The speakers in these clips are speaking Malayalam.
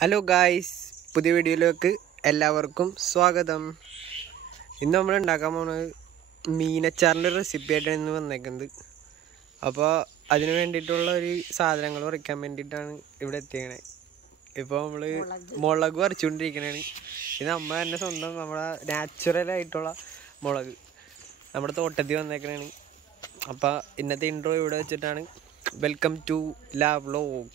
ഹലോ ഗായ്സ്, പുതിയ വീഡിയോയിലേക്ക് എല്ലാവർക്കും സ്വാഗതം. ഇന്ന് നമ്മൾ ഉണ്ടാക്കാൻ പോകുന്നത് മീനച്ചാറിൻ്റെ റെസിപ്പി ആയിട്ടാണ് ഇന്ന് വന്നേക്കുന്നത്. അപ്പോൾ അതിന് വേണ്ടിയിട്ടുള്ള ഒരു സാധനങ്ങൾ പറിക്കാൻ വേണ്ടിയിട്ടാണ് ഇവിടെ എത്തിക്കണേ. ഇപ്പോൾ നമ്മൾ മുളക് പറിച്ചുകൊണ്ടിരിക്കണതാണ്. ഇത് അമ്മ തന്നെ സ്വന്തം നമ്മുടെ നാച്ചുറലായിട്ടുള്ള മുളക് നമ്മുടെ തോട്ടത്തിൽ വന്നേക്കണതാണ്. അപ്പോൾ ഇന്നത്തെ ഇൻട്രോ ഇവിടെ വെച്ചിട്ടാണ്. Welcome to vlog.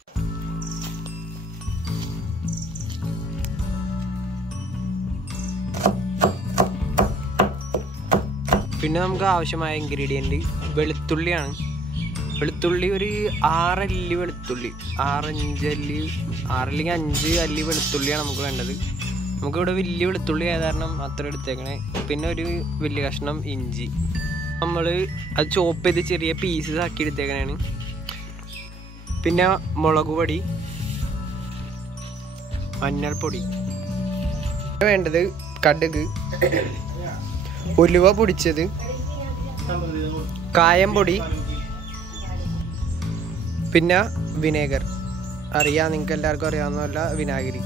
പിന്നെ നമുക്ക് ആവശ്യമായ ഇൻഗ്രീഡിയൻറ്റ് വെളുത്തുള്ളിയാണ്. വെളുത്തുള്ളി ഒരു 6 അല്ലി വെളുത്തുള്ളി, 6 അല്ലെങ്കിൽ 5 അല്ലി വെളുത്തുള്ളിയാണ് നമുക്ക് വേണ്ടത്. നമുക്കിവിടെ വലിയ വെളുത്തുള്ളി ആയത് കാരണം അത്ര എടുത്തേക്കണേ. പിന്നെ ഒരു വലിയ കഷ്ണം ഇഞ്ചി നമ്മൾ അത് ചോപ്പ് ചെയ്ത് ചെറിയ പീസസ് ആക്കി എടുത്തേക്കണേണ്. പിന്നെ മുളക് പൊടി, മഞ്ഞൾപ്പൊടി, വേണ്ടത് കടുക്, ഉലുവ പൊടിച്ചത്, കായം പൊടി, പിന്നെ വിനേഗർ. നിങ്ങൾക്ക് എല്ലാവർക്കും അറിയാവുന്നതല്ല വിനാഗിരി.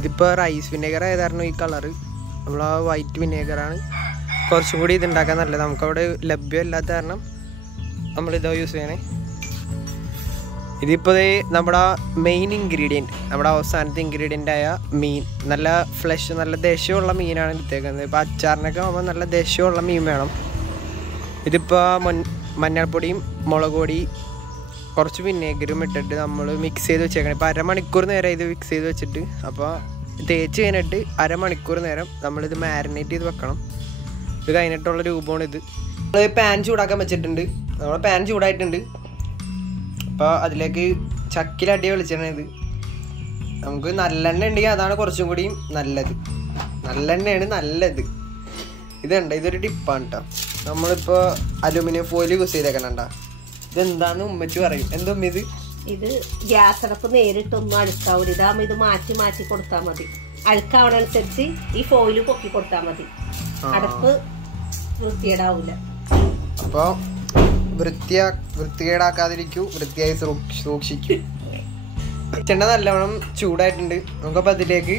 ഇതിപ്പോൾ റൈസ് വിനേഗർ ആയതായിരുന്നു ഈ കളറ്. നമ്മൾ ആ വൈറ്റ് വിനേഗറാണ് കുറച്ചും കൂടി ഇതുണ്ടാക്കാൻ നല്ലത്. നമുക്കവിടെ ലഭ്യമല്ലാത്ത കാരണം നമ്മളിതോ യൂസ് ചെയ്യണേ. ഇതിപ്പോൾ നമ്മുടെ മെയിൻ ഇൻഗ്രീഡിയൻറ്റ്, നമ്മുടെ അവസാനത്തെ ഇൻഗ്രീഡിയൻ്റായ മീൻ. നല്ല ഫ്ലഷ്, നല്ല ദേശമുള്ള മീനാണ് എടുത്തേക്കുന്നത്. ഇപ്പോൾ അച്ചാറിനൊക്കെ ആകുമ്പോൾ നല്ല ദേശമുള്ള മീൻ വേണം. ഇതിപ്പോൾ മഞ്ഞൾപ്പൊടിയും മുളക് പൊടി കുറച്ച് വിനേഗറും ഇട്ടിട്ട് നമ്മൾ മിക്സ് ചെയ്ത് വെച്ചേക്കണം. ഇപ്പോൾ അരമണിക്കൂർ നേരം ഇത് മിക്സ് ചെയ്ത് വെച്ചിട്ട്, അപ്പോൾ തേച്ച് കഴിഞ്ഞിട്ട് അരമണിക്കൂർ നേരം നമ്മളിത് മാരിനേറ്റ് ചെയ്ത് വെക്കണം. ഇത് കഴിഞ്ഞിട്ടുള്ള രൂപമാണ് ഇത്. നമ്മൾ പാൻ ചൂടാക്കാൻ വെച്ചിട്ടുണ്ട്. നമ്മൾ പാൻ ചൂടായിട്ടുണ്ട്. അപ്പോൾ അതിലേക്ക് ചക്കിലടി വെളിച്ചെണ്ണ. ഇത് നമുക്ക് നല്ലെണ്ണ ഉണ്ടെങ്കിൽ അതാണ് കുറച്ചും കൂടിയും നല്ലത്. നല്ലെണ്ണയാണ് നല്ലത്. ഇതുണ്ട്, ഇതൊരു ടിപ്പാണ് കേട്ടോ. നമ്മളിപ്പോൾ അലുമിനിയം ഫോയിൽ യൂസ് ചെയ്തേക്കണണ്ട. ഇതെന്താന്ന് ഉമ്മച്ചു പറയും. എന്തും ഇത് ഗ്യാസ് അടപ്പ് നേരിട്ടൊന്നും അഴുക്കാവൂല. ഇതാകുമ്പോൾ ഇത് മാറ്റി മാറ്റി കൊടുത്താൽ മതി. അഴുക്കാവണനുസരിച്ച് ഈ ഫോയില് പൊക്കി കൊടുത്താൽ മതി. അടപ്പ് വൃത്തികേടാവൂല. അപ്പോൾ വൃത്തികേടാക്കാതിരിക്കൂ, വൃത്തിയായി സൂക്ഷിക്കൂ. ചെണ്ണ നല്ലവണ്ണം ചൂടായിട്ടുണ്ട്. നമുക്കപ്പോൾ അതിലേക്ക്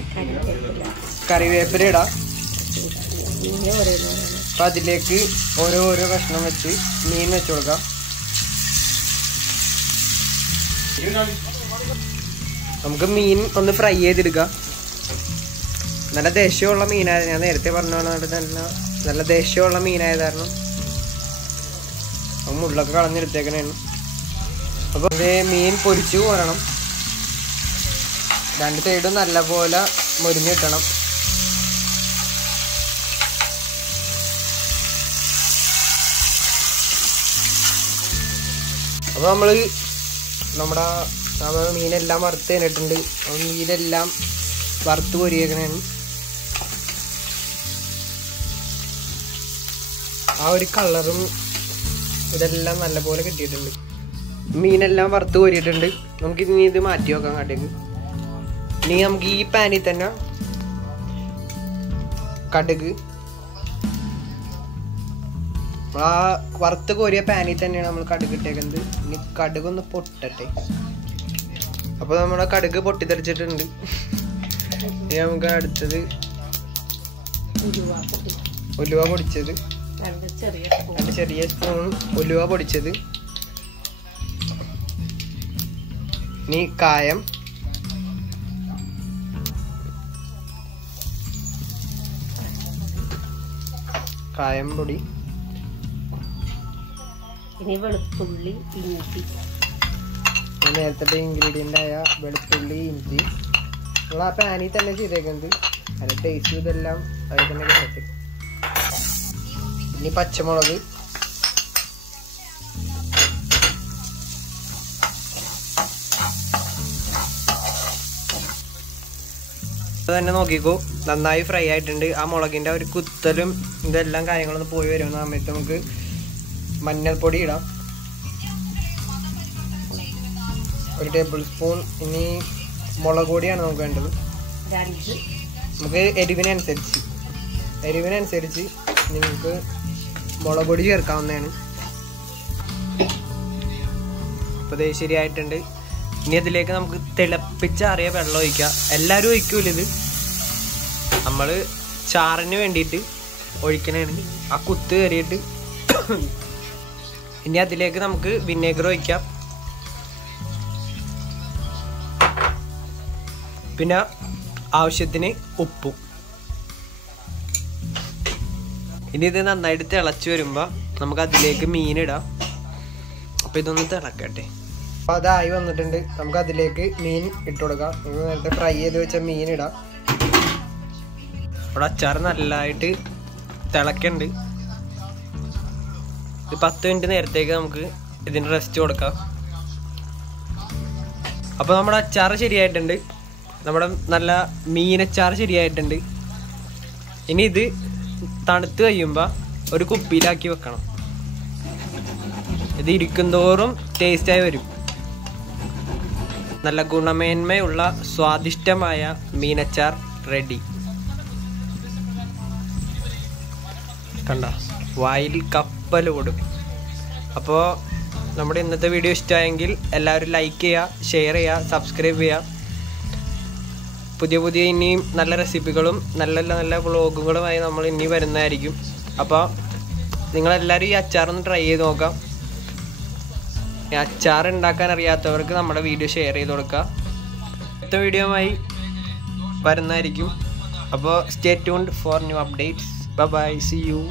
കറിവേപ്പില ഇടാം. അപ്പം അതിലേക്ക് ഓരോ കഷ്ണം വെച്ച് മീൻ വെച്ച് കൊടുക്കാം. നമുക്ക് മീൻ ഒന്ന് ഫ്രൈ ചെയ്തെടുക്കാം. നല്ല ദേശമുള്ള മീനായത്, ഞാൻ നേരത്തെ പറഞ്ഞ നല്ല ദേശമുള്ള മീനായത് കാരണം മുള്ളൊക്കെ കളഞ്ഞെടുത്തേക്കണേണ്. അപ്പോൾ ഇത് മീൻ പൊരിച്ചു പോരണം. 2 സൈഡും നല്ലപോലെ മുരിഞ്ഞ് കിട്ടണം. അപ്പോൾ നമ്മുടെ മീനെല്ലാം വറുത്ത് കഴിഞ്ഞിട്ടുണ്ട്. മീനെല്ലാം വറുത്ത് പൊരിയേക്കണേണ്. ആ ഒരു കളറും ഇതെല്ലാം നല്ലപോലെ കിട്ടിയിട്ടുണ്ട്. മീനെല്ലാം വറുത്ത് കോരിയിട്ടുണ്ട്. നമുക്കിനി ഇത് മാറ്റി വെക്കാം കാട്ടേക്ക്. ഇനി നമുക്ക് ഈ പാനിൽ തന്നെ കടുക്, ആ വറുത്ത് കോരിയ പാനിൽ തന്നെയാണ് നമ്മൾ കടുക് ഇട്ടേക്കുന്നത്. ഇനി കടുക് ഒന്ന് പൊട്ടട്ടെ. അപ്പോൾ നമ്മുടെ കടുക് പൊട്ടിത്തെറിച്ചിട്ടുണ്ട്. ഇനി നമുക്ക് അടുത്തത് ഉലുവ പൊടിച്ചത്, 2 ചെറിയ സ്പൂൺ ഉലുവ പൊടിച്ചത്. ഇനി കായം, കായം പൊടി, ഇനി വെളുത്തുള്ളി, ഇഞ്ചി. നേരത്തെ ഇൻഗ്രീഡിയൻ്റ് ആയ വെളുത്തുള്ളി, ഇഞ്ചി നമ്മൾ ആ പാനിൽ തന്നെ ചെയ്തേക്കുന്നത്. അതിൻ്റെ ടേസ്റ്റ് ഇതെല്ലാം അതിൽ തന്നെ കിട്ടട്ടെ. ഇനി പച്ചമുളക്, തന്നെ നോക്കിക്കോ, നന്നായി ഫ്രൈ ആയിട്ടുണ്ട്. ആ മുളകിൻ്റെ ഒരു കുത്തലും ഇതെല്ലാം കാര്യങ്ങളൊന്ന് പോയി വരുന്ന സമയത്ത് നമുക്ക് മഞ്ഞൾപ്പൊടി ഇടാം, 1 ടേബിൾ സ്പൂൺ. ഇനി മുളക് പൊടിയാണ് നമുക്ക് വേണ്ടത്. നമുക്ക് എരിവിനനുസരിച്ച് നിങ്ങൾക്ക് മുളക് പൊടി ചേർക്കാവുന്നതാണ്. അപ്പോൾ ഇത് ശരിയായിട്ടുണ്ട്. ഇനി അതിലേക്ക് നമുക്ക് തിളപ്പിച്ചാറിയ വെള്ളം ഒഴിക്കാം. എല്ലാവരും ഒഴിക്കൂല ഇത്, നമ്മൾ ചാറിന് വേണ്ടിയിട്ട് ഒഴിക്കണതാണ്. ആ കുത്ത് കയറിയിട്ട് ഇനി അതിലേക്ക് നമുക്ക് വിനേഗർ ഒഴിക്കാം. പിന്നെ ആവശ്യത്തിന് ഉപ്പും. ഇനി ഇത് നന്നായിട്ട് തിളച്ച് വരുമ്പോൾ നമുക്ക് അതിലേക്ക് മീനിടാം. അപ്പോൾ ഇതൊന്ന് തിളക്കട്ടെ. അപ്പോൾ അതായി വന്നിട്ടുണ്ട്. നമുക്ക് അതിലേക്ക് മീൻ ഇട്ട് കൊടുക്കാം. നേരത്തെ ഫ്രൈ ചെയ്ത് വെച്ച മീൻ ഇടാം. ഇവിടെ അച്ചാർ നല്ലതായിട്ട് തിളക്കുന്നുണ്ട്. ഇത് 10 മിനിറ്റ് നേരത്തേക്ക് നമുക്ക് ഇതിന് റെസ്റ്റ് കൊടുക്കാം. അപ്പോൾ നമ്മുടെ അച്ചാർ ശരിയായിട്ടുണ്ട്. നമ്മുടെ നല്ല മീനച്ചാർ ശരിയായിട്ടുണ്ട്. ഇനി ഇത് തണുത്ത് കഴിയുമ്പോൾ ഒരു കുപ്പിയിലാക്കി വെക്കണം. ഇത് ഇരിക്കുന്തോറും ടേസ്റ്റായി വരും. നല്ല ഗുണമേന്മയുള്ള സ്വാദിഷ്ടമായ മീനച്ചാർ റെഡി. കണ്ട, വായിൽ കപ്പലോടും. അപ്പോൾ നമ്മുടെ ഇന്നത്തെ വീഡിയോ ഇഷ്ടമായെങ്കിൽ എല്ലാവരും ലൈക്ക് ചെയ്യുക, ഷെയർ ചെയ്യുക, സബ്സ്ക്രൈബ് ചെയ്യുക. പുതിയ ഇനിയും നല്ല റെസിപ്പികളും നല്ല വ്ളോഗുകളുമായി നമ്മൾ ഇനി വരുന്നതായിരിക്കും. അപ്പോൾ നിങ്ങളെല്ലാവരും ഈ അച്ചാറൊന്ന് ട്രൈ ചെയ്ത് നോക്കാം. ഈ അച്ചാർ ഉണ്ടാക്കാൻ അറിയാത്തവർക്ക് നമ്മുടെ വീഡിയോ ഷെയർ ചെയ്ത് കൊടുക്കുക. അടുത്ത വീഡിയോയുമായി വരുന്നതായിരിക്കും. അപ്പോൾ stay tuned for new updates. Bye, see U.